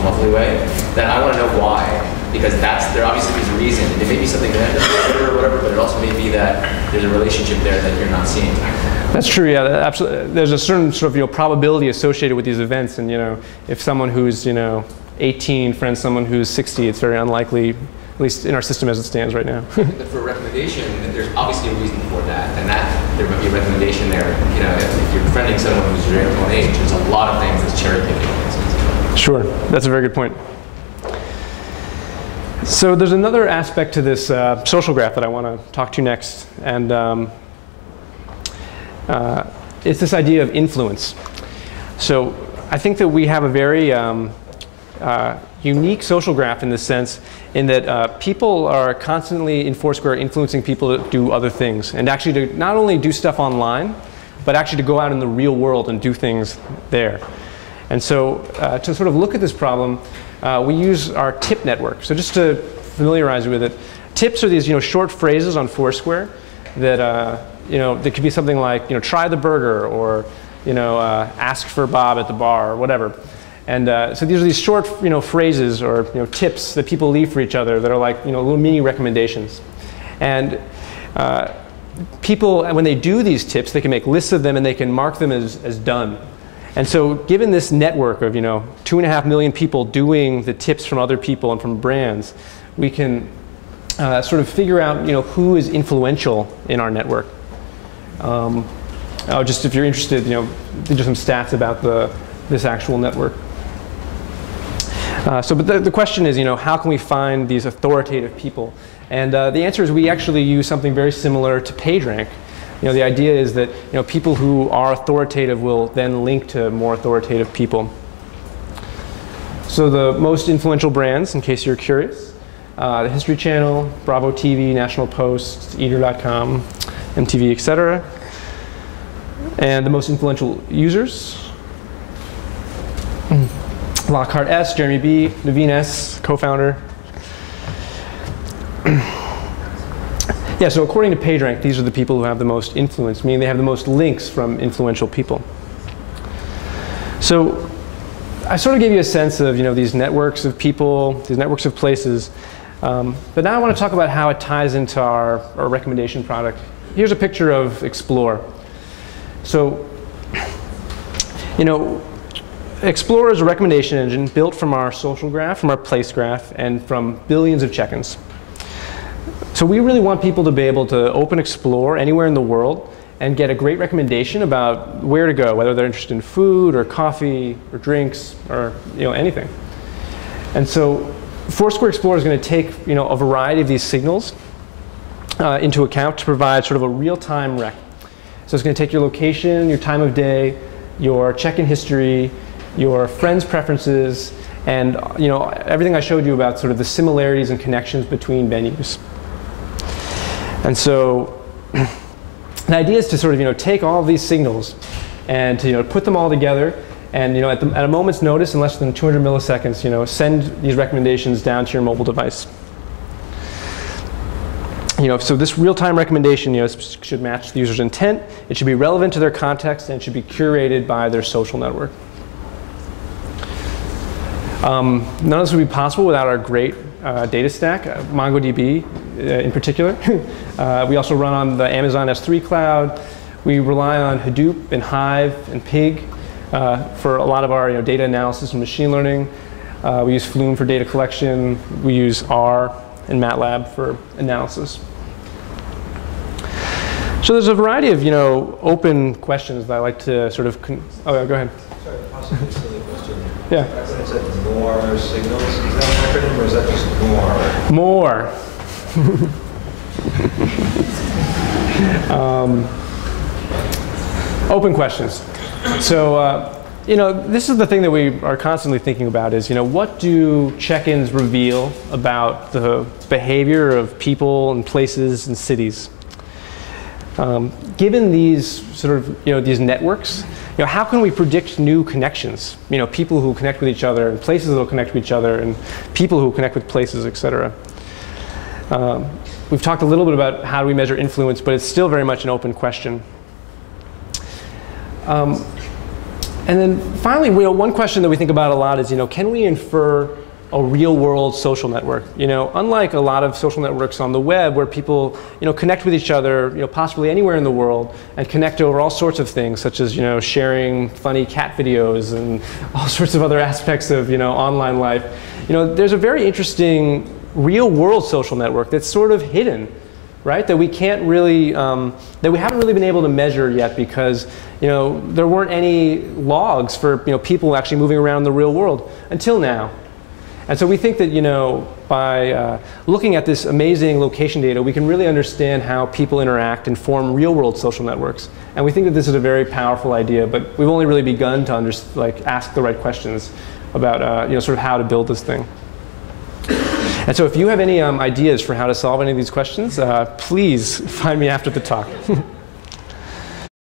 muffly way, then I want to know why. Because there obviously is a reason. It may be something random or whatever, but it also may be that there's a relationship there that you're not seeing. That's true, yeah, absolutely. There's a certain sort of probability associated with these events, and if someone who's 18 friends someone who's 60, it's very unlikely, at least in our system as it stands right now. For a recommendation, there's obviously a reason for that, and that there might be a recommendation there. If you're friending someone who's your own age, there's a lot of things that's cherry picking. Sure, that's a very good point. So there's another aspect to this social graph that I want to talk to next, and it's this idea of influence. So I think that we have a very unique social graph in this sense, in that people are constantly in Foursquare influencing people to do other things, and actually to not only do stuff online, but actually to go out in the real world and do things there. And so to sort of look at this problem, we use our tip network. So just to familiarize you with it, tips are these short phrases on Foursquare that that could be something like try the burger, or ask for Bob at the bar, or whatever. And so these are these short phrases or tips that people leave for each other that are like little mini recommendations. And people, when they do these tips, they can make lists of them and they can mark them as done. And so given this network of 2.5 million people doing the tips from other people and from brands, we can sort of figure out who is influential in our network. Just if you're interested, these are some stats about this actual network. But the question is, how can we find these authoritative people? And the answer is we actually use something very similar to PageRank. The idea is that people who are authoritative will then link to more authoritative people. So the most influential brands, in case you're curious, the History Channel, Bravo TV, National Post, Eater.com, MTV, etc. And the most influential users, Lockhart S, Jeremy B, Naveen S, co-founder. Yeah, so according to PageRank, these are the people who have the most influence, meaning they have the most links from influential people. So I sort of gave you a sense of these networks of people, these networks of places. But now I want to talk about how it ties into our recommendation product. Here's a picture of Explore. So, Explore is a recommendation engine built from our social graph, from our place graph, and from billions of check-ins. So we really want people to be able to open Explore anywhere in the world and get a great recommendation about where to go, whether they're interested in food or coffee or drinks or anything. And so Foursquare Explorer is going to take a variety of these signals into account to provide sort of a real-time rec. So it's going to take your location, your time of day, your check-in history, your friends' preferences, and everything I showed you about sort of the similarities and connections between venues. And so the idea is to sort of take all of these signals and to put them all together, and at a moment's notice, in less than 200 milliseconds, send these recommendations down to your mobile device. So this real-time recommendation should match the user's intent. It should be relevant to their context, and it should be curated by their social network. None of this would be possible without our great data stack, MongoDB in particular. We also run on the Amazon S3 cloud. We rely on Hadoop and Hive and Pig for a lot of our data analysis and machine learning. We use Flume for data collection. We use R and MATLAB for analysis. So there's a variety of open questions that I like to sort of. Oh, go ahead. Sorry, possibly a silly question. Yeah. When it said more signals, is that an acronym or is that just more? More. Open questions. So this is the thing that we are constantly thinking about is what do check-ins reveal about the behavior of people and places and cities? Given these sort of these networks, how can we predict new connections? People who connect with each other, and places that will connect with each other, and people who connect with places, etc. We've talked a little bit about how do we measure influence, but it's still very much an open question. And And then finally, one question that we think about a lot is, can we infer a real-world social network? Unlike a lot of social networks on the web where people, connect with each other, possibly anywhere in the world, and connect over all sorts of things, such as, sharing funny cat videos and all sorts of other aspects of, online life. There's a very interesting real-world social network that's sort of hidden, right? That we can't really, that we haven't really been able to measure yet because, there weren't any logs for, people actually moving around the real world until now. And so we think that, by looking at this amazing location data, we can really understand how people interact and form real-world social networks. And we think that this is a very powerful idea, but we've only really begun to ask the right questions about, sort of how to build this thing. And so if you have any ideas for how to solve any of these questions, please find me after the talk.